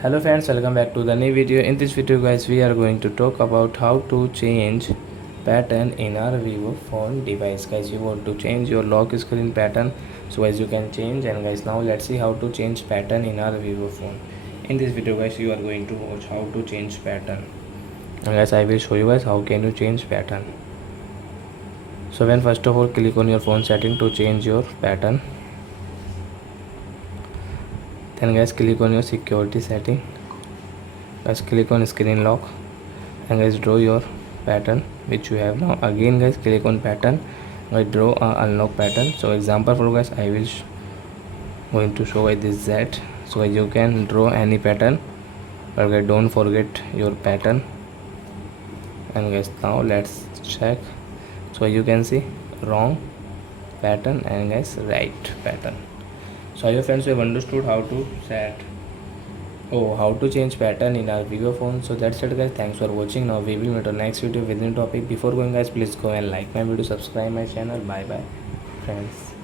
Hello friends, welcome back to the new video. In this video guys, we are going to talk about how to change pattern in our Vivo phone device. Guys, you want to change your lock screen pattern, so guys you can change. And guys, now let's see how to change pattern in our Vivo phone. In this video guys, you are going to watch how to change pattern. And guys, I will show you guys how can you change pattern. So when first of all click on your phone setting to change your pattern. Then guys click on your security setting. Guys click on screen lock and guys draw your pattern which you have now. Again guys click on pattern, guys draw a unlock pattern. So example for guys I will going to show this Z. So guys, you can draw any pattern, but guys don't forget your pattern. And guys now let's check. So you can see wrong pattern and guys right pattern. So I hope friends you have understood how to set how to change pattern in our Vivo phone. So that's it guys, thanks for watching. Now we will meet on next video with new topic. Before going guys, please go and like my video, subscribe my channel. Bye bye friends.